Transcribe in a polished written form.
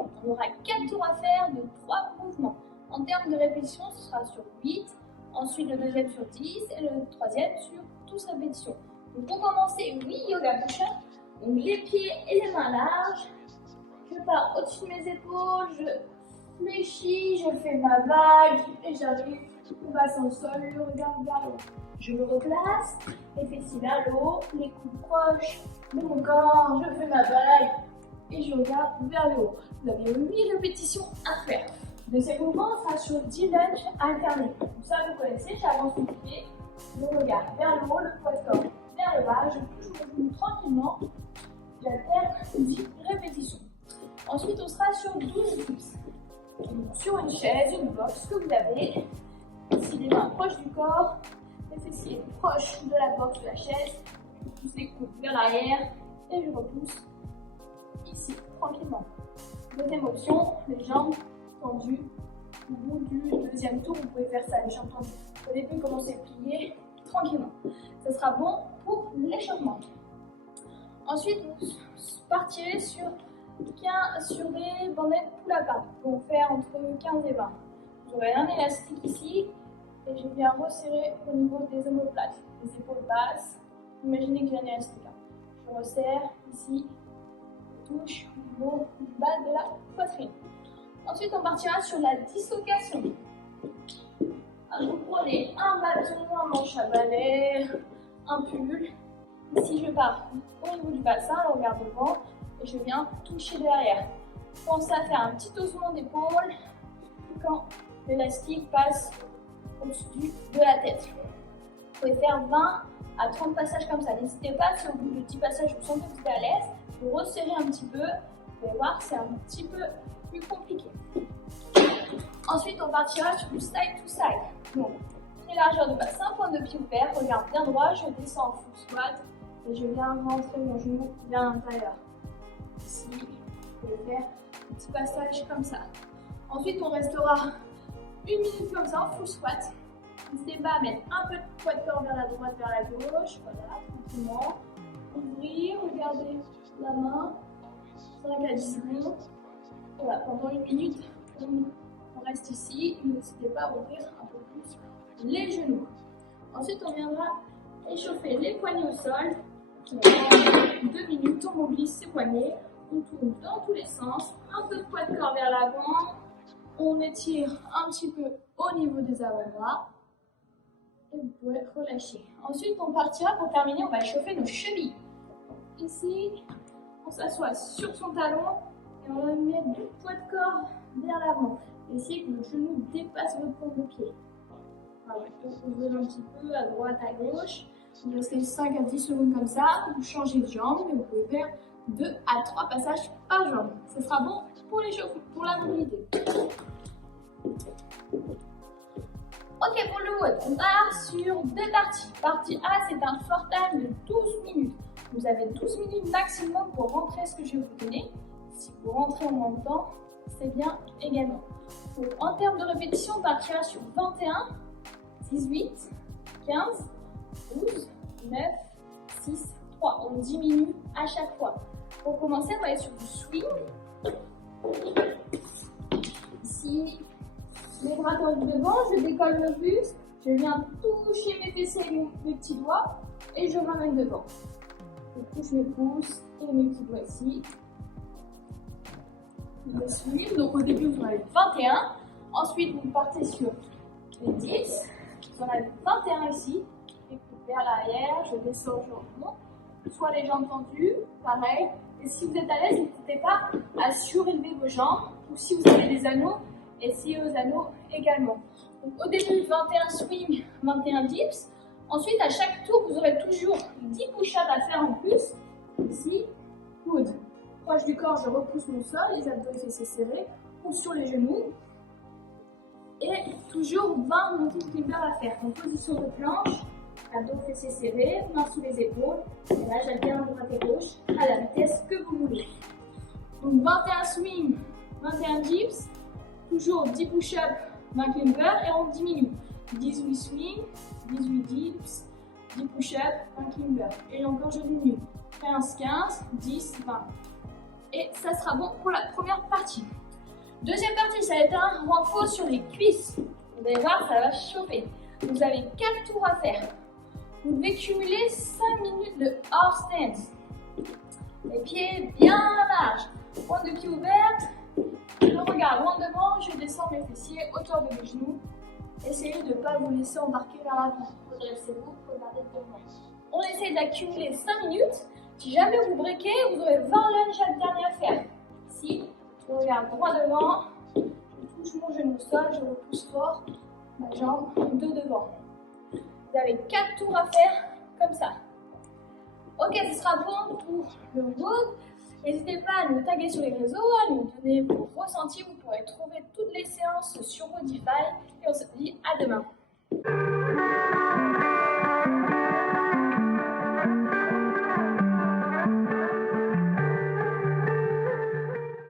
suivante. On aura 4 tours à faire de 3 mouvements. En termes de répétition, ce sera sur 8, ensuite le deuxième sur 10 et le troisième sur 12 répétitions. Donc pour commencer, oui, yoga push-up. Donc les pieds et les mains larges. Je pars au-dessus de mes épaules, je fléchis, je fais ma vague et j'arrive. Je passe au sol, je regarde vers le haut. Je me replace, les fessiers vers le haut, les coudes proches de mon corps, je fais ma vague et je regarde vers le haut. Vous avez 8 répétitions à faire. Deuxième mouvement sera sur 10 lunges alternés. Donc ça vous connaissez, j'avance mon pied, je regarde vers le haut, le poids de corps vers le bas, je touche mon genou tranquillement, j'alterne 10 répétitions. Ensuite on sera sur 12 dips. Sur une chaise, une box que vous avez, ici les mains proches du corps, les fessiers proches de la box de la chaise, je pousse les coudes vers l'arrière et je repousse ici tranquillement. Deuxième option, les jambes tendues. Au bout du deuxième tour, vous pouvez faire ça, les jambes tendues. Au début, commencez à plier tranquillement. Ça sera bon pour l'échauffement. Ensuite, vous partirez sur des bandelettes pull-apart. Vous pouvez faire entre 15 et 20. Vous aurez un élastique ici et je viens resserrer au niveau des omoplates, les épaules basses. Imaginez que j'ai un élastique là. Je resserre ici, touche au niveau du bas de la poitrine. Ensuite, on partira sur la dislocation. Alors, vous prenez un bâton, un manche à balai, un pull. Ici, je pars au niveau du bassin, le regard devant, et je viens toucher derrière. Pensez à faire un petit haussement d'épaule quand l'élastique passe au-dessus de la tête. Vous pouvez faire 20 à 30 passages comme ça. N'hésitez pas, si au bout de 10 passages vous sentez que vous êtes à l'aise, vous resserrez un petit peu. Vous allez voir que c'est un petit peu plus compliqué. Ensuite, on partira sur du side to side. Donc, très largeur de bassin, point de pied ouvert, regard bien droit, je descends en full squat et je viens rentrer mon genou vers l'intérieur. Ici, vous pouvez faire un petit passage comme ça. Ensuite, on restera 1 minute comme ça en full squat. N'hésitez pas à mettre un peu de poids de corps vers la droite, vers la gauche. Voilà, tranquillement. Ouvrir, regardez la main. 5 à 10 secondes. Voilà, pendant 1 minute, on reste ici. N'hésitez pas à ouvrir un peu plus les genoux. Ensuite, on viendra échauffer les poignets au sol. Pendant 2 minutes, on mobilise ses poignets. On tourne dans tous les sens. Un peu de poids de corps vers l'avant. On étire un petit peu au niveau des avant-bras. Et vous pouvez relâcher. Ensuite, on partira pour terminer, on va échauffer nos chevilles. Ici, on s'assoit sur son talon et on va mettre du poids de corps vers l'avant. Essayez que le genou dépasse votre paume de pied. Voilà, donc ouvrez un petit peu à droite, à gauche. Vous restez 5 à 10 secondes comme ça. Vous changez de jambe et vous pouvez faire 2 à 3 passages par jambe. Ce sera bon pour l'échauffement, pour la mobilité. Ok, pour le WOD, on part sur 2 parties. Partie A, c'est un short time de 12 minutes. Vous avez 12 minutes maximum pour rentrer ce que je vais vous donner. Si vous rentrez en même temps, c'est bien également. Donc, en termes de répétition, on partira sur 21, 18, 15, 12, 9, 6, 3. On diminue à chaque fois. Pour commencer, on va aller sur du swing. Ici, les bras tendus devant, je décolle le buste, je viens toucher mes fessiers avec mes petits doigts et je ramène devant. Je touche mes pouces et mes petits doigts ici. Le swing, donc au début vous en avez 21, ensuite vous partez sur les 10, vous en avez 21 ici, et puis vers l'arrière, je descends gentiment, soit les jambes tendues, pareil, et si vous êtes à l'aise, n'hésitez pas à surélever vos jambes, ou si vous avez des anneaux, essayez aux anneaux également. Donc au début, 21 swing, 21 dips. Ensuite, à chaque tour, vous aurez toujours 10 push-ups à faire en plus. Ici, coude proche du corps, je repousse mon sol, les abdos et fessiers serrés, ou sur les genoux. Et toujours 20 montées climber à faire. En position de planche, abdos fessiers serrés, mains sous les épaules. Et là, j'alterne droite et gauche à la vitesse que vous voulez. Donc 21 swing, 21 dips. Toujours 10 push-ups, 20 climber et on diminue. 18 swing, 18 dips, 10 push-ups, 20 climber. Et encore je diminue. 15, 15, 10, 20. Et ça sera bon pour la première partie. Deuxième partie, ça va être un renfort sur les cuisses. Vous allez voir, ça va chauffer. Vous avez 4 tours à faire. Vous devez cumuler 5 minutes de horse stance. Les pieds bien larges. Pointe de pied ouverte. Je regarde loin devant, je descends mes fessiers, hauteur de mes genoux. Essayez de ne pas vous laisser embarquer vers l'avant. Redressez-vous, regardez devant. On essaie d'accumuler 5 minutes. Si jamais vous breakez, vous aurez 20 lunges alternés à faire. Ici, je regarde droit devant, je touche mon genou au sol, je repousse fort ma jambe de devant. Vous avez 4 tours à faire comme ça. Ok, ce sera bon pour le road. N'hésitez pas à nous taguer sur les réseaux, à nous donner vos ressentis. Vous pourrez trouver toutes les séances sur Modify. Et on se dit à demain.